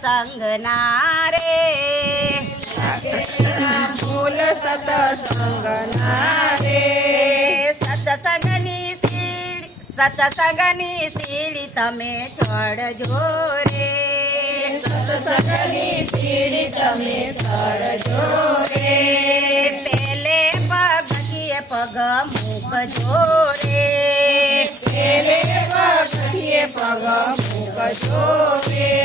સત્સંગના રે મૂલ સત્સંગના રે સત્સંગની સીડી તમે ચડજો રે સત્સંગની સીડી તમે ચડજો રે પેલે પગથિયે પગ મૂકજો રે પેલે પગથિયે પગ મૂકજો રે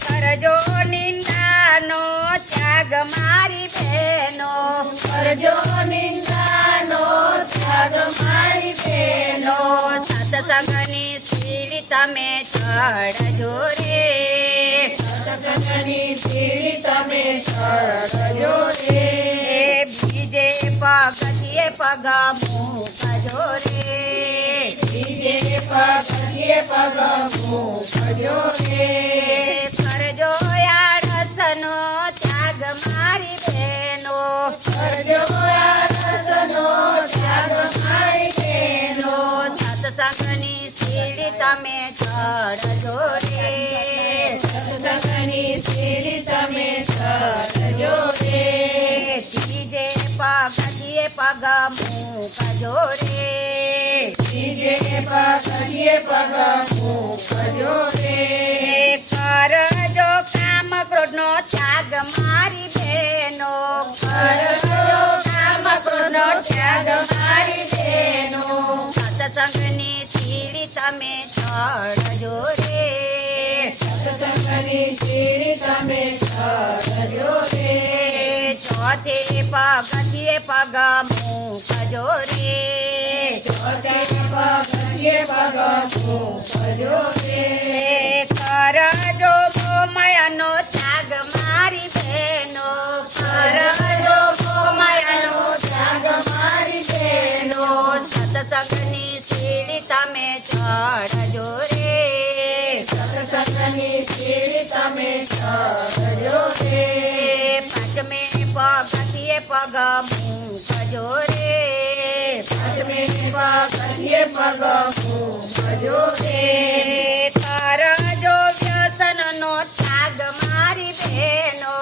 કરજો નિંદાનો ત્યાગ મારી બહેનો કરજો નિંદાનો ત્યાગ મારી બહેનો સત્સંગની સીડી તમે ચડજો રે સત્સંગની સીડી તમે ચડજો રે બીજે પગથિયે પગ મૂકજો રે બીજે પગથિયે પગ મૂકજો રે કરજો આળસનો ત્યાગ મારી બહેનો કરજો આળસનો ત્યાગ મારી બહેનો સત્સંગની સીડી તમે ચડજો રે સત્સંગની સીડી તમે ચડજો રે બીજે પગથિયે પગ મૂકજો રે બીજે પગથિયે પગ મૂકજો રે કરજો કામ ક્રોધનો ત્યાગ મારી બહેનો કરજો કામ ક્રોધનો ત્યાગ મારી બહેનો સત્સંગની સીડી તમે ચડજો રે સત્સંગની સીડી તમે ચડજો રે ચોથે પગથિયે પગ મૂકજો રે ચોથે પગથિયે પગ મૂકજો રે કરજો ગોમયનો ત્યાગ મારી બહેનો કરજો ગોમયનો ત્યાગ મારી બહેનો સત્સંગની સીડી તમે ચડજો રે સત્સંગની સીડી તમે ચડજો રે પાંચમે પગથિયે પગ મૂકજો રે પાંચમે પગથિયે પગ મૂકજો રે કરજો વ્યસનનો ત્યાગ મારી બહેનો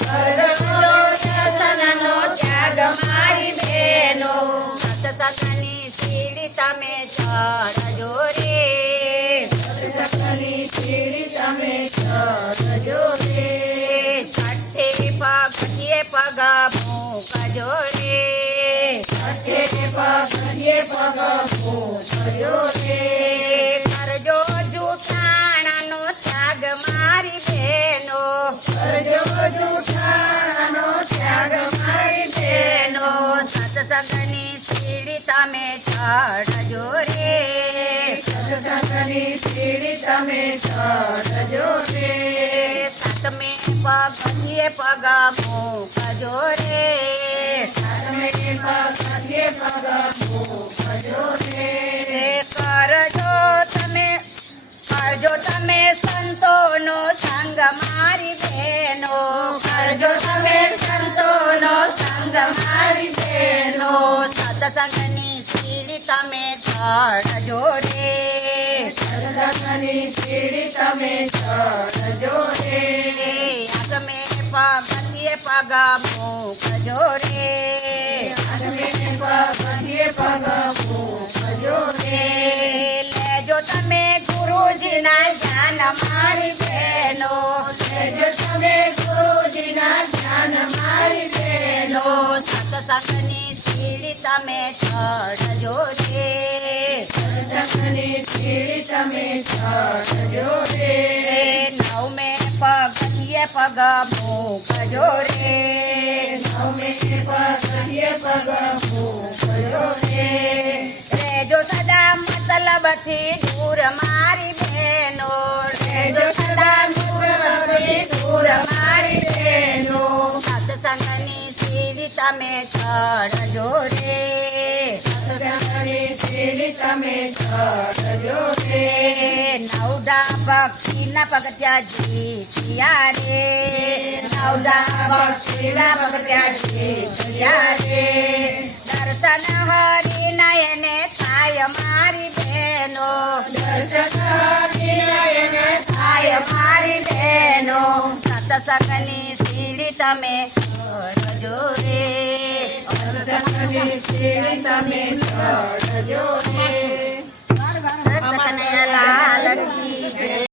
કરજો વ્યસનનો ત્યાગ મારી બહેનો સત્સંગની સીડી તમે ચડજો રે સત્સંગની સીડી તમે ચડજો રે છઠ્ઠે પગથિયે પગ મૂકજો રે છઠ્ઠે પગથિયે પગ મૂકજો રે કરજો જૂઠાણાનો ત્યાગ મારી બહેનો કરજો જૂઠાણાનો ત્યાગ મારી બહેનો સત્સંગની સીડી તમે ચડજો રે સત્સંગની સીડી તમે ચડજો રે સાતમે પગથિયે પગ મૂકજો રે સાતમે પગથિયે પગ મૂકજો રે કરજો તમે સંતોનો સંગ મારી બહેનો કરજો તમે સંતોનો સંગ મારી બહેનો સત્સંગની સીડી તમે ચડજો રે સત્સંગની સીડી તમે ચડજો રે આઠમે પગથિયે પગ મૂકજો રે આઠમે પગથિયે પગ મૂકજો રે લેજો તમે ગુરુજીના જ્ઞાન મારી બહેનો લેજો તમે ગુરુજીના જ્ઞાન મારી બહેનો સત્સંગની સીડી તમે ચડજો રે સત્સંગની સીડી તમે ચડજો રે નવમે પગથિયે પગ મૂકજો રે નવમે પગથિયે પગ મૂકજો રે રેજો સદા મતલબથી દૂર મારી બહેનો રેજો સદા મતલબથી દૂર મારી બહેનો સત્સંગની સીડી તમે ચડજો રે સત્સંગની સીડી તમે ચડજો રે નવદા ભક્તિના પગથિયા જીત્યા રે નવદા ભક્તિના પગથિયા જીત્યા રે દર્શન હરિનયને થાય મારી બહેનો દર્શન હરિનયને થાય મારી બહેનો સત્સંગની સીડી તમે ચડજો રે સત્સંગની સીડી તમે ચડજો